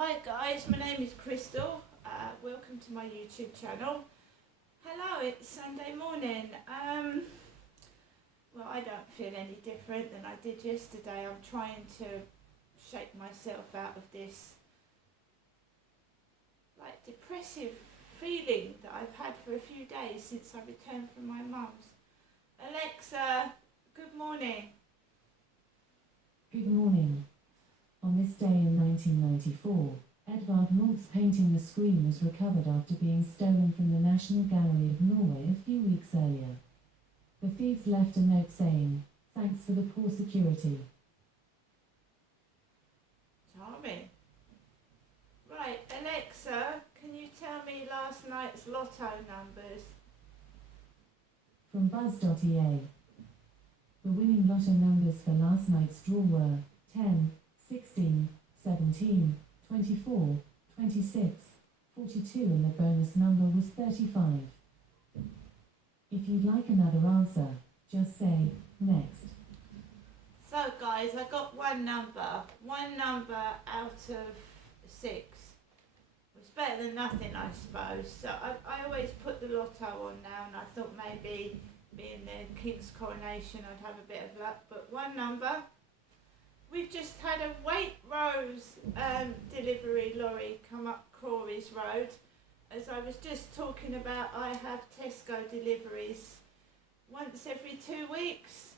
Hi guys, my name is Crystal. Welcome to my YouTube channel. Hello, it's Sunday morning. Well, I don't feel any different than I did yesterday. I'm trying to shake myself out of this depressive feeling that I've had for a few days since I returned from my mum's. Alexa, good morning. Good morning. On this day in 1994, Edvard Munch's painting The Scream was recovered after being stolen from the National Gallery of Norway a few weeks earlier. The thieves left a note saying, "Thanks for the poor security." Charming. Right, Alexa, can you tell me last night's lotto numbers? From Buzz.ea. The winning lotto numbers for last night's draw were 10, 16, 17, 24, 26, 42 and the bonus number was 35. If you'd like another answer, just say, "Next." So guys, I got one number out of 6. It's better than nothing, I suppose. So I always put the lotto on now, and I thought maybe being the King's coronation I'd have a bit of luck, but one number. We've just had a Waitrose delivery lorry come up Crawley's Road. As I was just talking about, I have Tesco deliveries once every 2 weeks.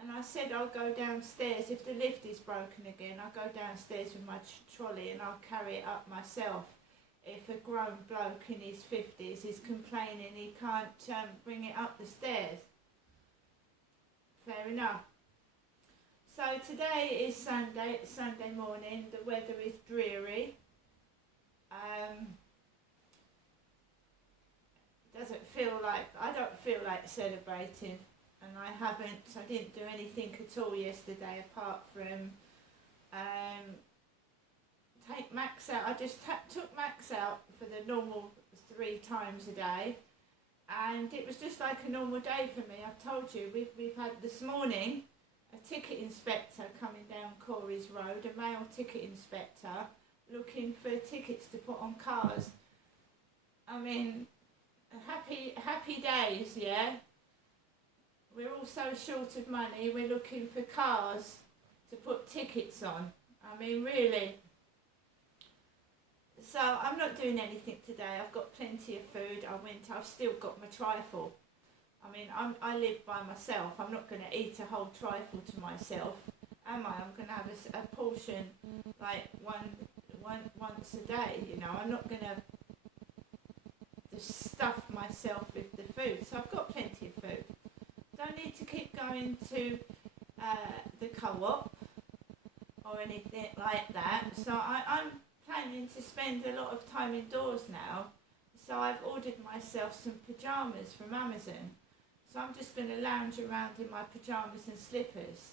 And I said I'll go downstairs. If the lift is broken again, I'll go downstairs with my trolley and I'll carry it up myself. If a grown bloke in his 50s is complaining he can't bring it up the stairs. Fair enough. So today is Sunday, it's Sunday morning, the weather is dreary. I don't feel like celebrating, and I didn't do anything at all yesterday apart from take Max out. I just took Max out for the normal 3 times a day, and it was just like a normal day for me. I've told you, we've had this morning a ticket inspector coming down Corey's Road, a male ticket inspector, looking for tickets to put on cars. I mean, happy days, yeah? We're all so short of money, we're looking for cars to put tickets on. I mean, really. So I'm not doing anything today. I've got plenty of food. I've still got my trifle. I mean, I live by myself. I'm not going to eat a whole trifle to myself, am I? I'm going to have a portion, like once a day, you know. I'm not going to just stuff myself with the food. So I've got plenty of food. Don't need to keep going to the co-op or anything like that. So I'm planning to spend a lot of time indoors now. So I've ordered myself some pyjamas from Amazon. So I'm just going to lounge around in my pyjamas and slippers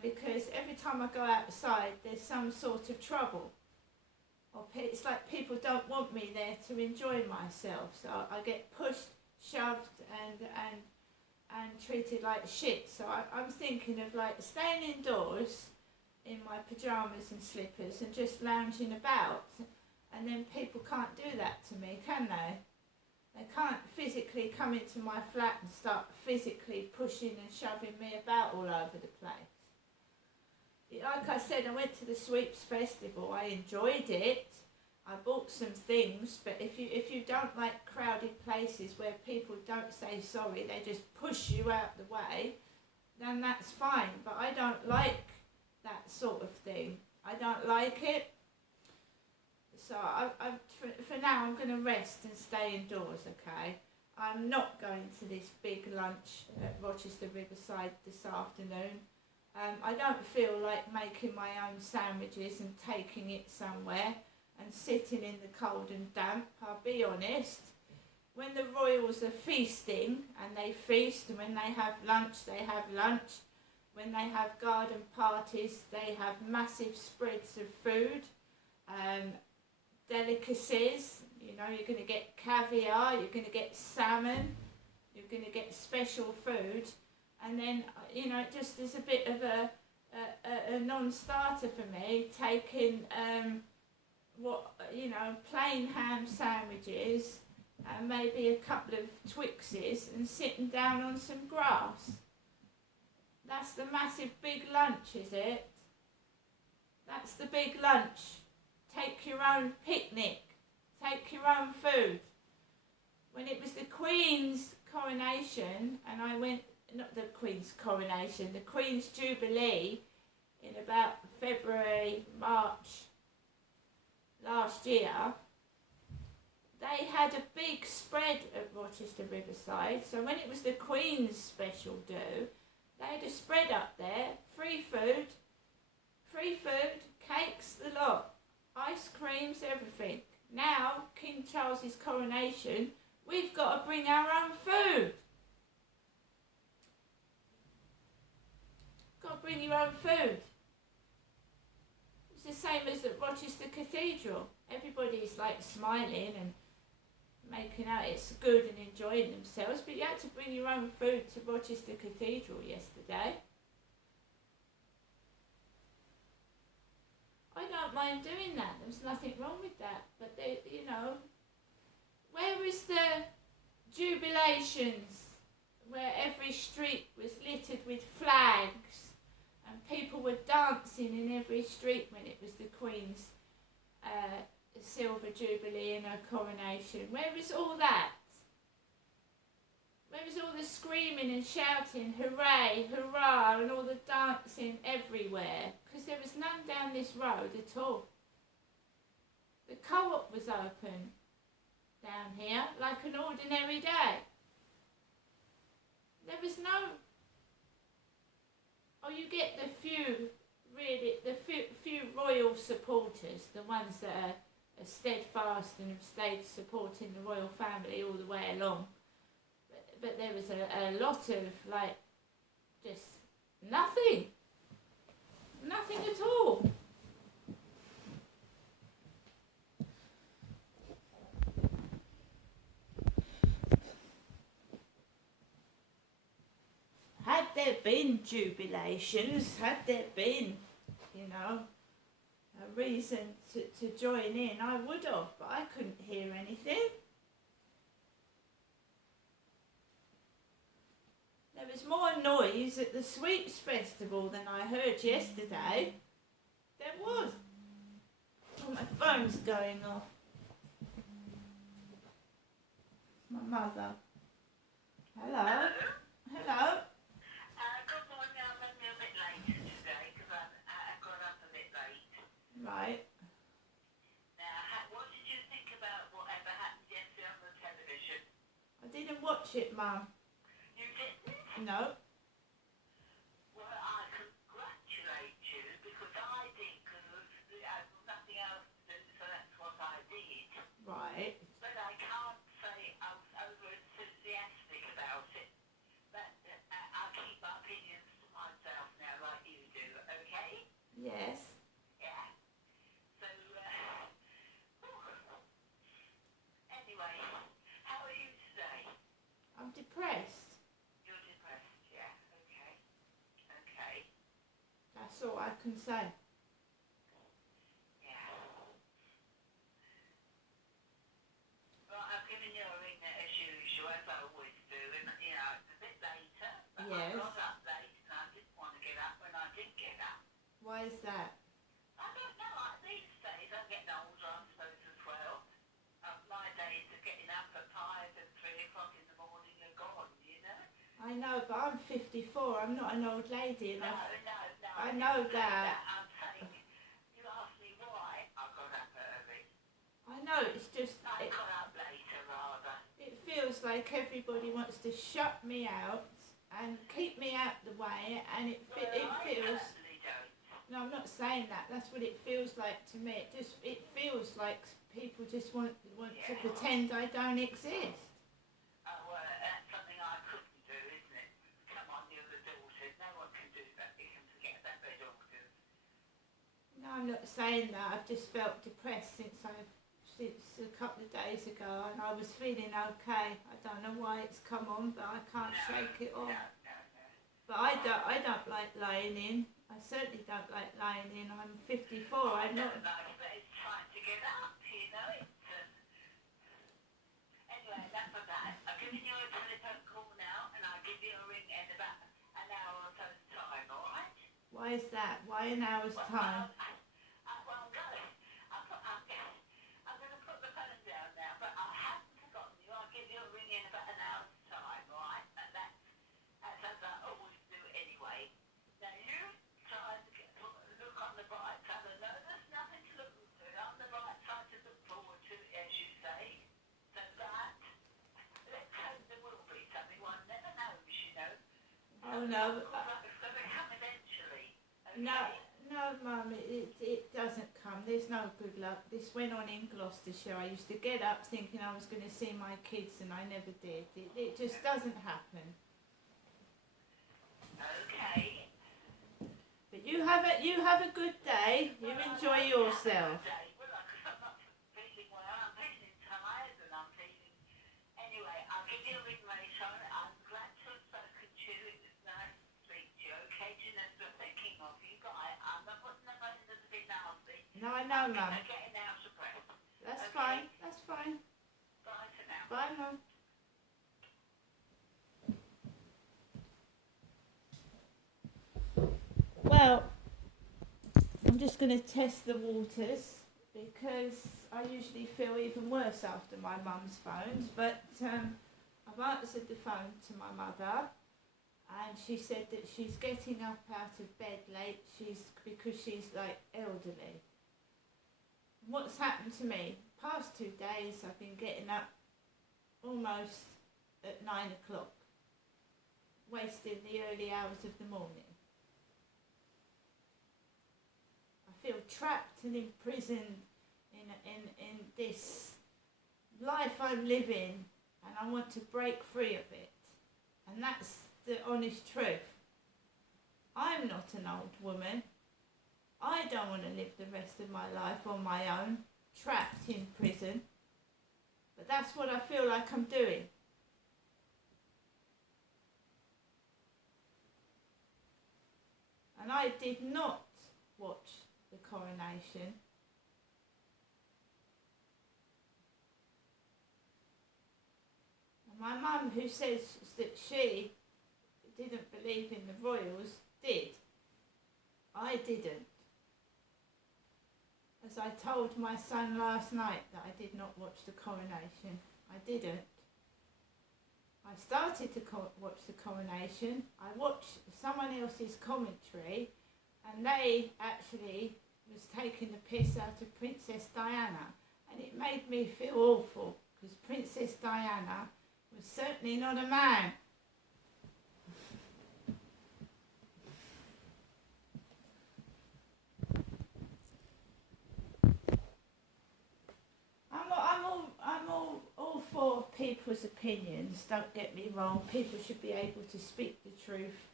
because every time I go outside there's some sort of trouble. Or it's like people don't want me there to enjoy myself. So I get pushed, shoved and treated like shit. So I'm thinking of staying indoors in my pyjamas and slippers and just lounging about. And then people can't do that to me, can they? They can't physically come into my flat and start physically pushing and shoving me about all over the place. Like I said, I went to the Sweeps Festival. I enjoyed it. I bought some things, but if you don't like crowded places where people don't say sorry, they just push you out the way, then that's fine. But I don't like that sort of thing. I don't like it. So for now I'm going to rest and stay indoors, okay? I'm not going to this big lunch at Rochester Riverside this afternoon. I don't feel like making my own sandwiches and taking it somewhere and sitting in the cold and damp, I'll be honest. When the royals are feasting, and they feast, and when they have lunch, they have lunch. When they have garden parties, they have massive spreads of food. Delicacies, you know, you're going to get caviar, you're going to get salmon, you're going to get special food, and then, you know, it just is a bit of a non-starter for me, taking plain ham sandwiches and maybe a couple of Twixes and sitting down on some grass. That's the massive big lunch, is it? That's the big lunch. Take your own picnic. Take your own food. When it was the Queen's coronation, and I went, not the Queen's coronation, the Queen's Jubilee in about February, March last year, they had a big spread at Rochester Riverside. So when it was the Queen's special do, they had a spread up there, free food, cakes, the lot, ice creams, everything. Now, King Charles's coronation, we've got to bring our own food. Got to bring your own food. It's the same as at Rochester Cathedral. Everybody's like smiling and making out it's good and enjoying themselves, but you had to bring your own food to Rochester Cathedral yesterday. I don't mind doing that. There's nothing wrong with that. But where is the jubilations where every street was littered with flags and people were dancing in every street when it was the Queen's Silver Jubilee and her coronation? Where is all that? Where is all the screaming and shouting, hooray, hurrah, and all the dancing everywhere? Because there was none down this road at all. The Co-op was open down here like an ordinary day. There was no... Oh, you get the few royal supporters, the ones that are steadfast and have stayed supporting the royal family all the way along. But there was a lot of, just nothing. Nothing at all. Had there been jubilations, had there been, a reason to join in, I would have, but I couldn't hear anything. There was more noise at the Sweeps Festival than I heard yesterday. There was. Oh, my phone's going off. It's my mother. Hello? Hello? Good morning. I'm running a bit late today because I got up a bit late. Right. Now, what did you think about whatever happened yesterday on the television? I didn't watch it, Mum. You didn't? No. Well, I congratulate you because I did, because I had nothing else to do, so that's what I did. Right. But I can't say I was over enthusiastic about it. But I keep my opinions to myself now, like you do, okay? Yes. Yeah. So, anyway, how are you today? I'm depressed. You're depressed, yeah, okay. Okay, That's all I can say. yeah. Well, I've given you a ring as usual, as I always do, and, it's a bit later, but Yes. I got up late and I didn't want to get up when I did get up. Why is that? I don't know, these days I'm getting older, I suppose, as well. My days of getting up at 5 and 3 o'clock in the morning are gone, I know, but I'm 54. I'm not an old lady. And No. I know that. I'm saying, you asked me why I got up early. I know, it's just... I got up later, rather. It feels like everybody wants to shut me out and keep me out the way, and it I feels... certainly don't. No, I'm not saying that. That's what it feels like to me. It feels like people just want to pretend I don't exist. Well, that's something I couldn't do, isn't it? Come on, you're the daughters. No one can do that. You can forget that they're daughters. No, I'm not saying that. I've just felt depressed since a couple of days ago, and I was feeling okay. I don't know why it's come on, but I can't shake it off. No. But I don't like lying in. I certainly don't like lying in. I'm 54. I'm not. Like, but it's time to get up. Why is that? Why an hour's Well, time? well, I'm going to put the phone down now, but I haven't forgotten you. I'll give you a ring in about an hour's time, right? And that's as I always do anyway. Now, you try to look on the bright side. I know there's nothing to look to. On the bright side to look forward to, as you say. So that, let's hope there will be something. One never knows, you know. Oh no, It's going to come eventually. Okay? no, Mum, it doesn't come. There's no good luck. This went on in Gloucestershire. I used to get up thinking I was going to see my kids, and I never did. It just doesn't happen. Okay. But you have a good day. You enjoy yourself. Well, I'm not feeling well. I'm feeling tired and I'm feeling... Anyway, I'll give you a ring later. I'm glad to have spoken to you. It was nice to speak to you. Okay, Jeanette, I'm thinking of you. But I'm not putting the phone to be nasty. No, I know, Mum. I'm getting out of breath. That's Okay. fine. That's fine. Bye for now. Bye, Mum. Well, I'm just going to test the waters because I usually feel even worse after my mum's phones. But I've answered the phone to my mother, and she said that she's getting up out of bed late. Because she's like elderly. What's happened to me? Past 2 days, I've been getting up almost at 9 o'clock, wasting the early hours of the morning. I feel trapped and imprisoned in this life I'm living, and I want to break free of it. And that's the honest truth. I'm not an old woman. I don't want to live the rest of my life on my own, trapped in prison. But that's what I feel like I'm doing. And I did not watch the coronation. And my mum, who says that she didn't believe in the royals, did. I didn't. As I told my son last night that I did not watch the coronation. I didn't. I started to watch the coronation. I watched someone else's commentary, and they actually was taking the piss out of Princess Diana, and it made me feel awful because Princess Diana was certainly not a man. I'm all for people's opinions, don't get me wrong. People should be able to speak the truth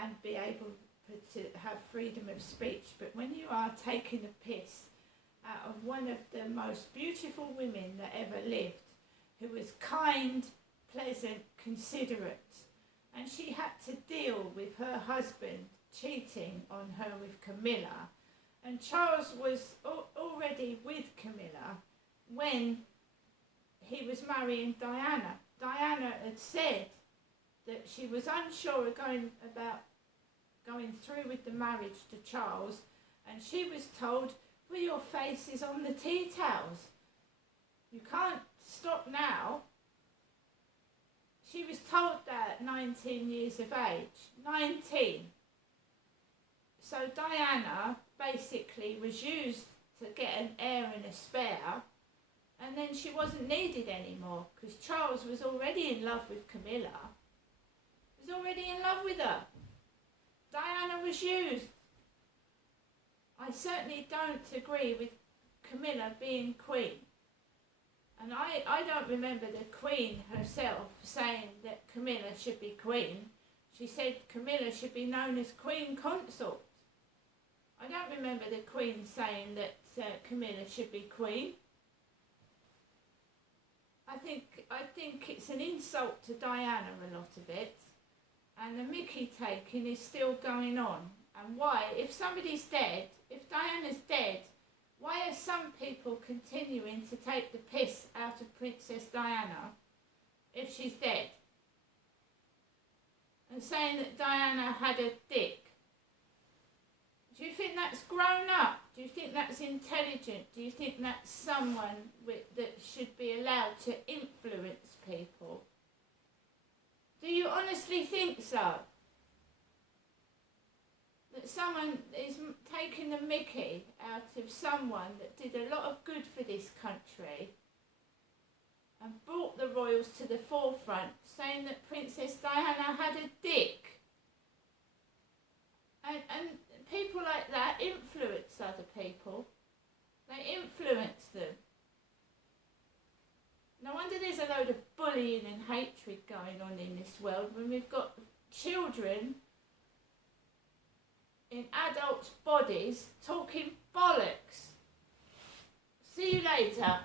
and be able to have freedom of speech. But when you are taking a piss out of one of the most beautiful women that ever lived, who was kind, pleasant, considerate, and she had to deal with her husband cheating on her with Camilla, and Charles was already with Camilla when he was marrying Diana. Diana had said that she was unsure of going through with the marriage to Charles, and she was told, well, your face is on the tea towels. You can't stop now. She was told that at 19 years of age. 19. So Diana basically was used to get an heir and a spare, and then she wasn't needed anymore because Charles was already in love with Camilla. He was already in love with her. Diana was used. I certainly don't agree with Camilla being queen. And I don't remember the queen herself saying that Camilla should be queen. She said Camilla should be known as queen consort. I don't remember the queen saying that Camilla should be queen. I think it's an insult to Diana, a lot of it. And the mickey taking is still going on. And why? If somebody's dead, if Diana's dead, why are some people continuing to take the piss out of Princess Diana if she's dead? And saying that Diana had a dick. that's grown up? Do you think that's intelligent? Do you think that's someone that should be allowed to influence people? Do you honestly think so? That someone is taking the mickey out of someone that did a lot of good for this country and brought the royals to the forefront, saying that Princess Diana had a dick. And people like that influence other people. They influence them. No wonder there's a load of bullying and hatred going on in this world when we've got children in adults' bodies talking bollocks. See you later.